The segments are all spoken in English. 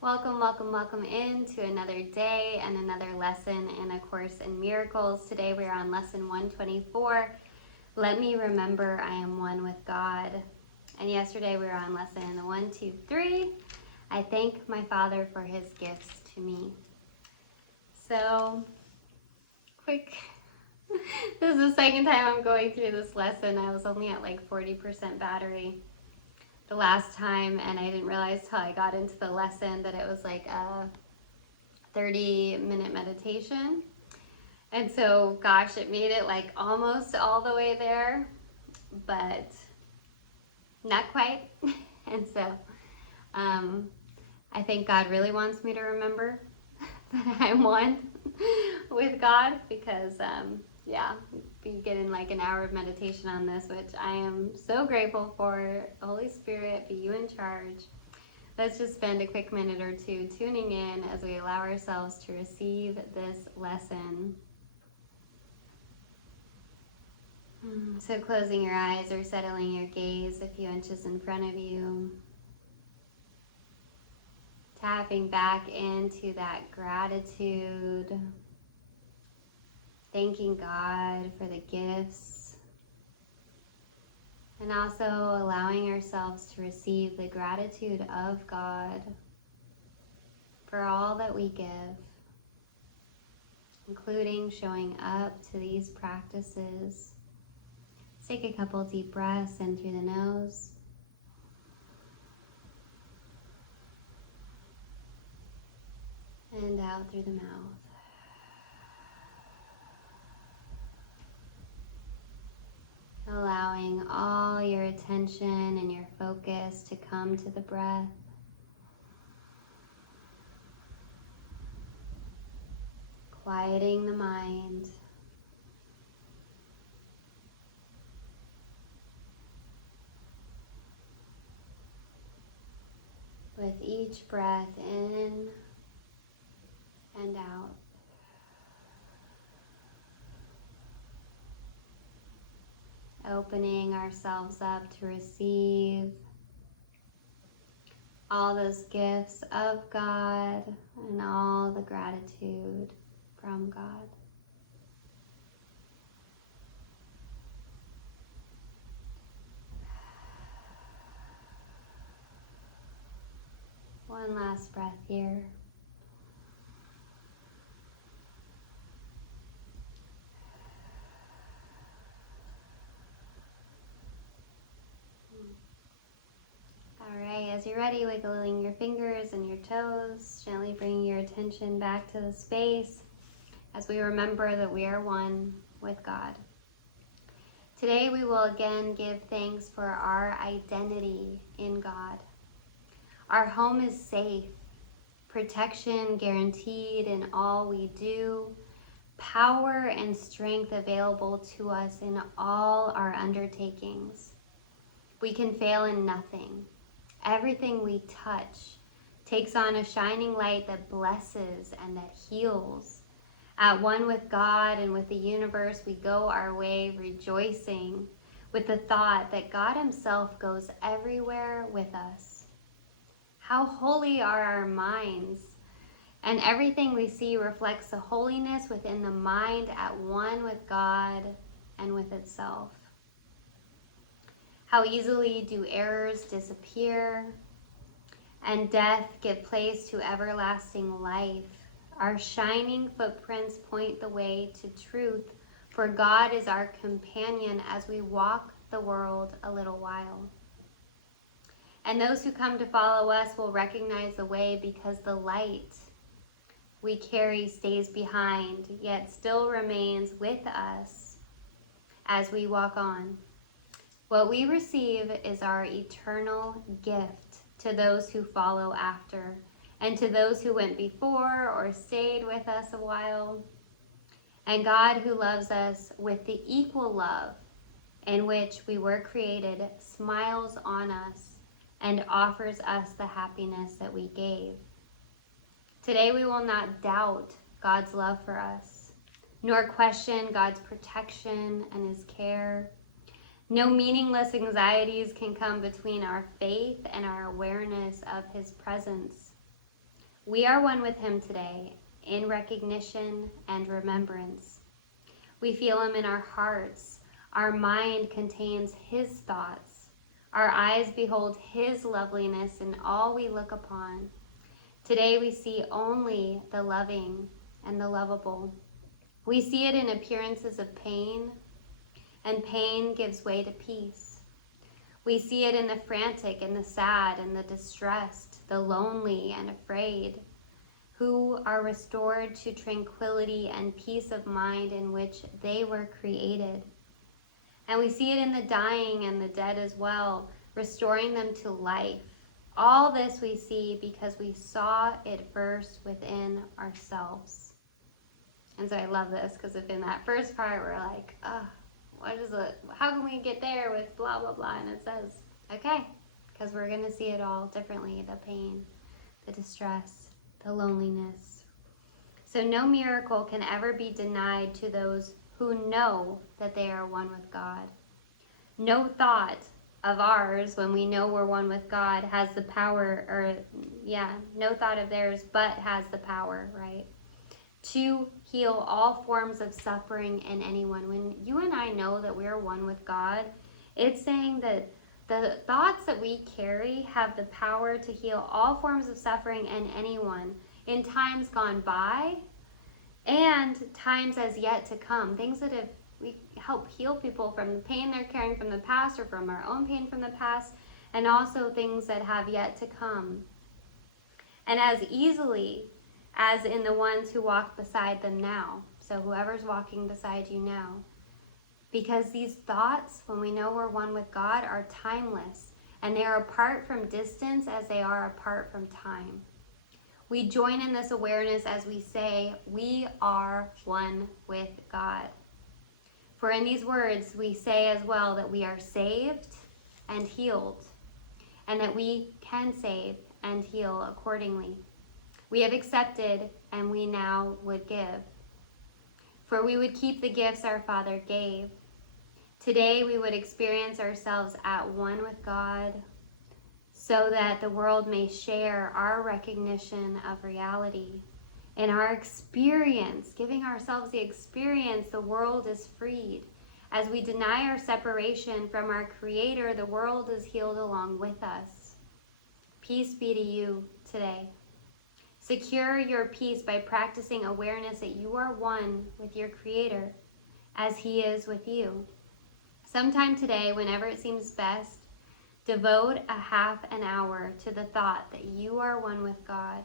Welcome, welcome, welcome into another day and another lesson in A Course in Miracles. Today we are on lesson 124. Let me remember I am one with God. And yesterday we were on lesson 123. I thank my Father for his gifts to me. So, quick. This is the second time I'm going through this lesson. I was only at like 40% battery the last time, and I didn't realize till I got into the lesson that it was like a 30-minute meditation. And so, gosh, it made it like almost all the way there, but not quite. And so, I think God really wants me to remember that I'm one with God because, be getting like an hour of meditation on this, which I am so grateful for. Holy Spirit, be you in charge. Let's just spend a quick minute or two tuning in as we allow ourselves to receive this lesson. So closing your eyes or settling your gaze a few inches in front of you. Tapping back into that gratitude. Thanking God for the gifts. And also allowing ourselves to receive the gratitude of God for all that we give, including showing up to these practices. Take a couple deep breaths in through the nose. And out through the mouth. Allowing all your attention and your focus to come to the breath. Quieting the mind. With each breath in and out. Opening ourselves up to receive all those gifts of God and all the gratitude from God. One last breath here. Alright, as you're ready, wiggling your fingers and your toes, gently bringing your attention back to the space as we remember that we are one with God. Today we will again give thanks for our identity in God. Our home is safe, protection guaranteed in all we do, power and strength available to us in all our undertakings. We can fail in nothing. Everything we touch takes on a shining light that blesses and that heals. At one with God and with the universe, we go our way rejoicing with the thought that God himself goes everywhere with us. How holy are our minds, and everything we see reflects the holiness within the mind at one with God and with itself. How easily do errors disappear and death give place to everlasting life. Our shining footprints point the way to truth, for God is our companion as we walk the world a little while. And those who come to follow us will recognize the way because the light we carry stays behind, yet still remains with us as we walk on. What we receive is our eternal gift to those who follow after, and to those who went before or stayed with us a while. And God, who loves us with the equal love in which we were created, smiles on us and offers us the happiness that we gave. Today we will not doubt God's love for us, nor question God's protection and his care. No meaningless anxieties can come between our faith and our awareness of his presence. We are one with him today in recognition and remembrance. We feel him in our hearts. Our mind contains his thoughts. Our eyes behold his loveliness in all we look upon. Today we see only the loving and the lovable. We see it in appearances of pain, and pain gives way to peace. We see it in the frantic and the sad and the distressed, the lonely and afraid, who are restored to tranquility and peace of mind in which they were created. And we see it in the dying and the dead as well, restoring them to life. All this we see because we saw it first within ourselves. And so I love this, because if in that first part we're like, what is it? How can we get there with blah, blah, blah? And it says, okay, because we're going to see it all differently, the pain, the distress, the loneliness. So no miracle can ever be denied to those who know that they are one with God. No thought of ours when we know we're one with God has the power, no thought of theirs but has the power, right, to heal all forms of suffering in anyone. When you and I know that we're one with God, it's saying that the thoughts that we carry have the power to heal all forms of suffering in anyone in times gone by and times as yet to come. Things that we help heal people from the pain they're carrying from the past or from our own pain from the past, and also things that have yet to come. And as easily as in the ones who walk beside them now. So whoever's walking beside you now. Because these thoughts, when we know we're one with God, are timeless, and they are apart from distance as they are apart from time. We join in this awareness as we say, we are one with God. For in these words, we say as well that we are saved and healed, and that we can save and heal accordingly. We have accepted, and we now would give. For we would keep the gifts our Father gave. Today we would experience ourselves at one with God, so that the world may share our recognition of reality. In our experience, giving ourselves the experience, the world is freed. As we deny our separation from our Creator, the world is healed along with us. Peace be to you today. Secure your peace by practicing awareness that you are one with your Creator as He is with you. Sometime today, whenever it seems best, devote a half an hour to the thought that you are one with God.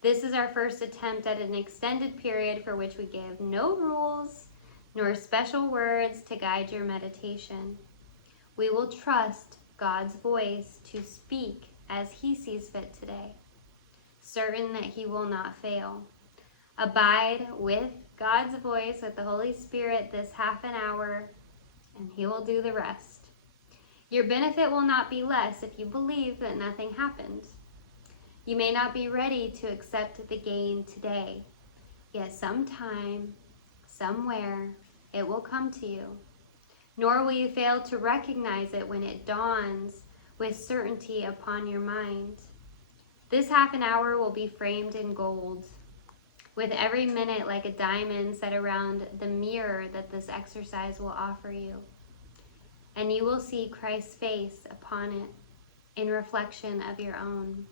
This is our first attempt at an extended period for which we give no rules nor special words to guide your meditation. We will trust God's voice to speak as He sees fit today, certain that He will not fail. Abide with God's voice, with the Holy Spirit, this half an hour, and He will do the rest. Your benefit will not be less if you believe that nothing happened. You may not be ready to accept the gain today, yet sometime, somewhere, it will come to you. Nor will you fail to recognize it when it dawns with certainty upon your mind. This half an hour will be framed in gold, with every minute like a diamond set around the mirror that this exercise will offer you. And you will see Christ's face upon it in reflection of your own.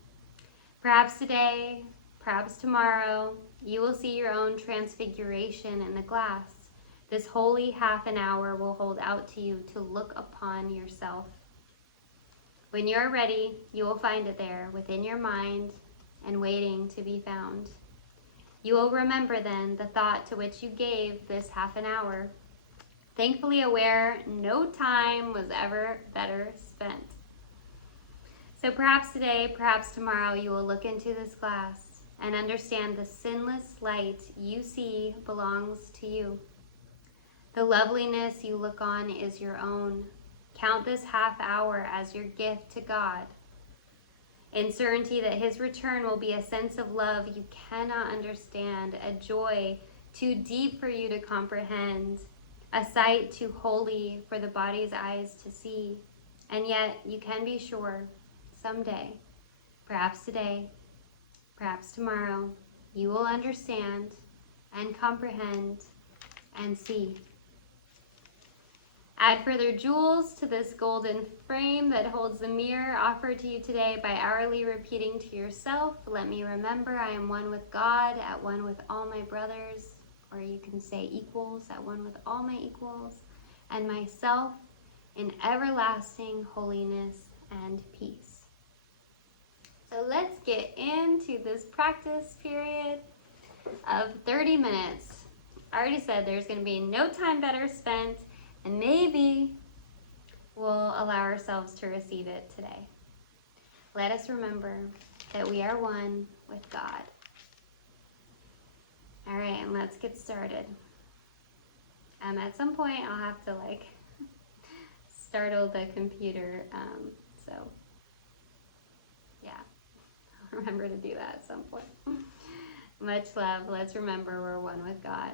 Perhaps today, perhaps tomorrow, you will see your own transfiguration in the glass. This holy half an hour will hold out to you to look upon yourself. When you're ready, you will find it there within your mind and waiting to be found. You will remember then the thought to which you gave this half an hour, thankfully aware no time was ever better spent. So perhaps today, perhaps tomorrow, you will look into this glass and understand the sinless light you see belongs to you. The loveliness you look on is your own. Count this half hour as your gift to God, in certainty that His return will be a sense of love you cannot understand, a joy too deep for you to comprehend, a sight too holy for the body's eyes to see. And yet you can be sure, someday, perhaps today, Perhaps tomorrow you will understand and comprehend and see. Add further jewels to this golden frame that holds the mirror offered to you today by hourly repeating to yourself, let me remember I am one with God, at one with all my brothers, or you can say equals, at one with all my equals, and myself in everlasting holiness and peace. So let's get into this practice period of 30 minutes. I already said there's going to be no time better spent, and maybe we'll allow ourselves to receive it today. Let us remember that we are one with God. All right, and let's get started. At some point, I'll have to startle the computer. So yeah, I'll remember to do that at some point. Much love. Let's remember we're one with God.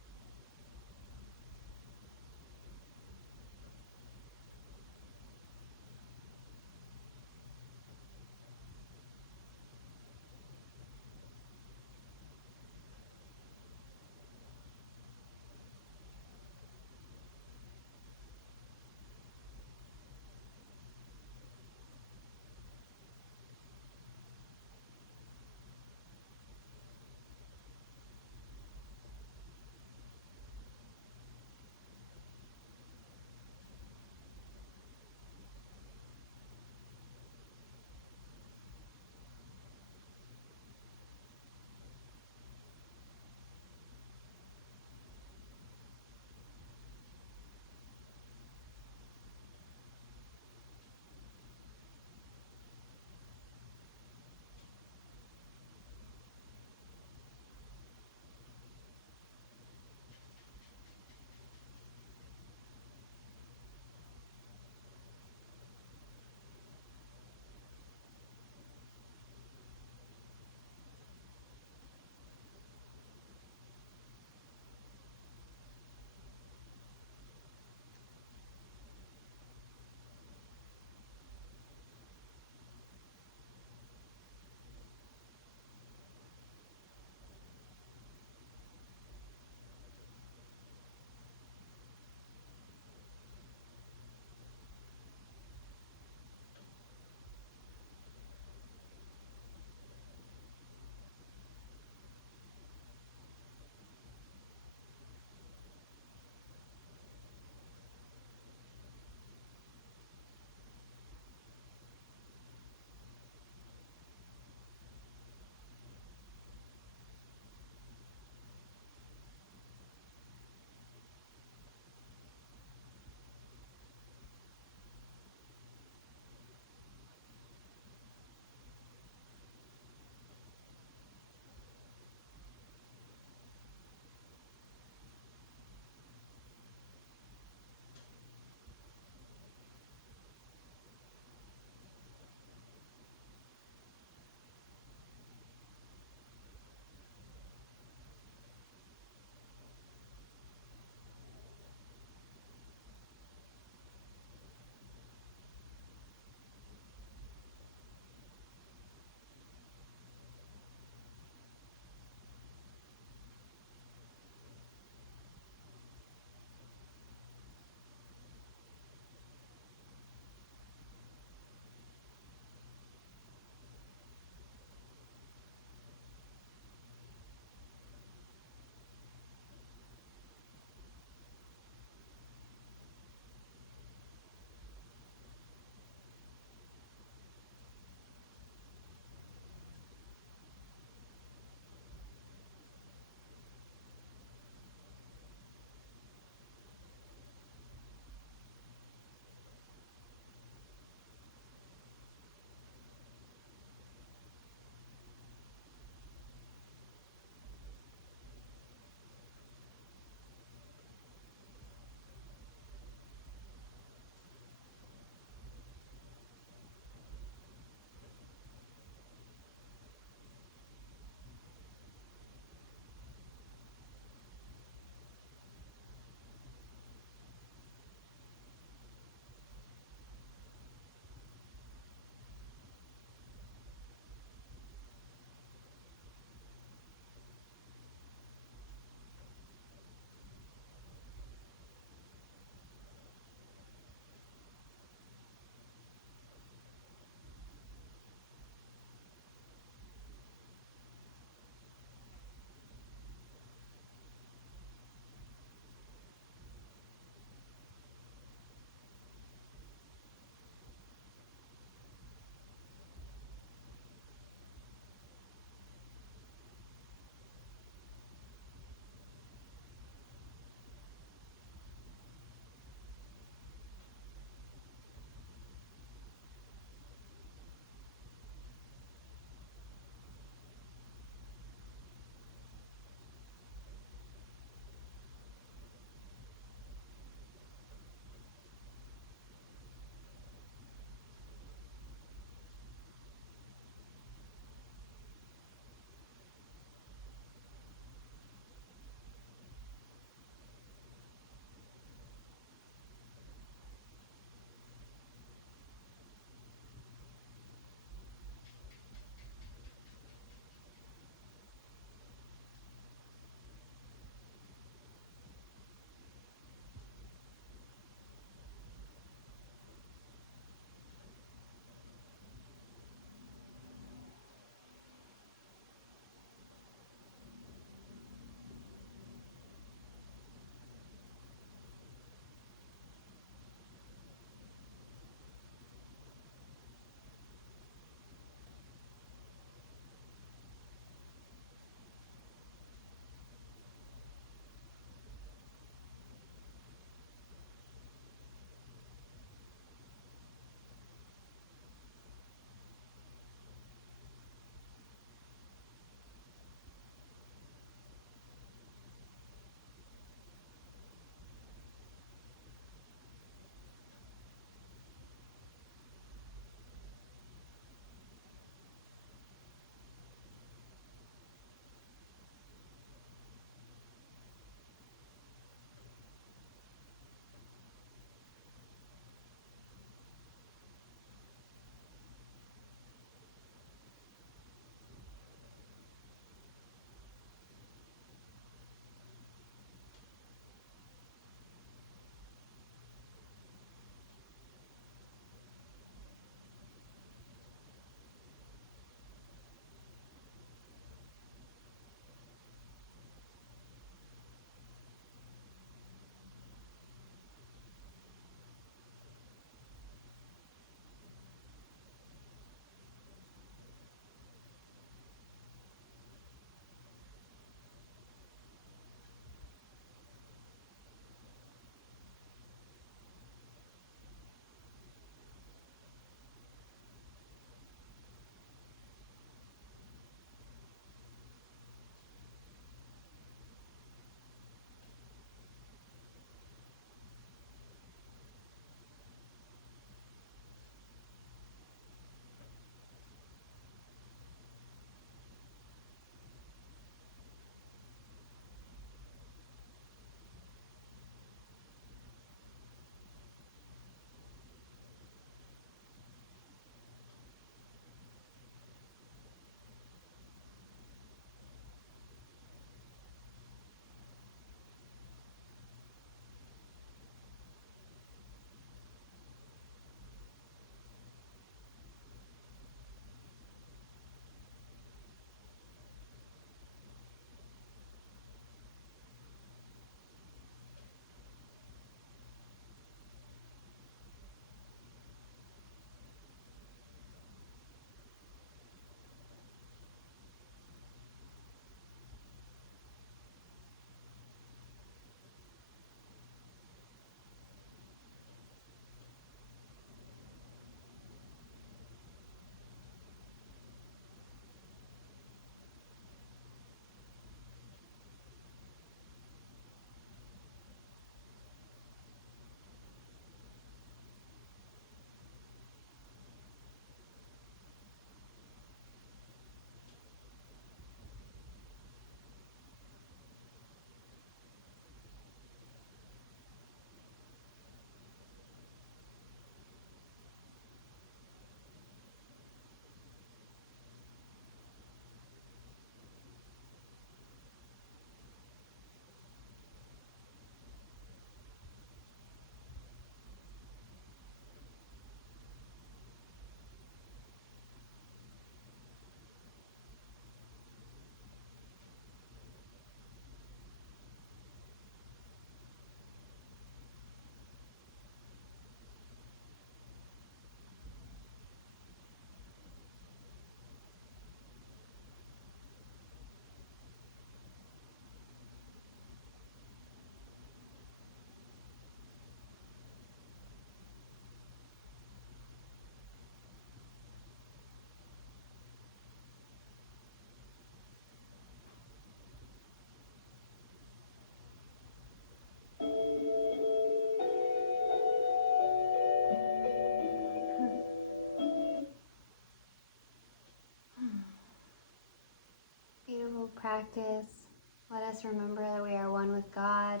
practice, let us remember that we are one with God.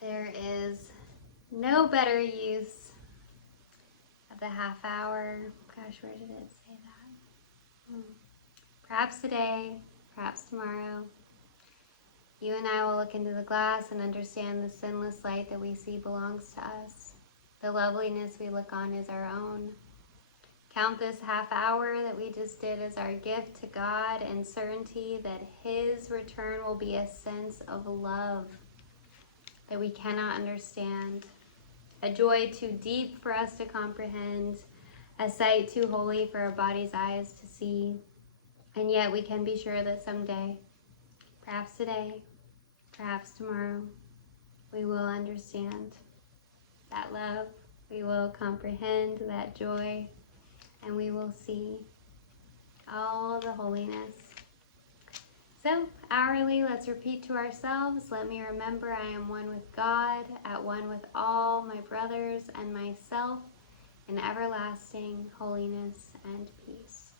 There is no better use of the half hour. Gosh, where did it say that? Perhaps today, perhaps tomorrow, you and I will look into the glass and understand the sinless light that we see belongs to us. The loveliness we look on is our own. Count this half hour that we just did as our gift to God and certainty that His return will be a sense of love that we cannot understand, a joy too deep for us to comprehend, a sight too holy for our body's eyes to see. And yet we can be sure that someday, perhaps today, perhaps tomorrow, we will understand that love, we will comprehend that joy, and we will see all the holiness. So, hourly, let's repeat to ourselves, let me remember I am one with God, at one with all my brothers and myself, in everlasting holiness and peace.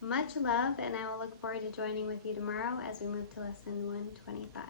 Much love, and I will look forward to joining with you tomorrow as we move to lesson 125.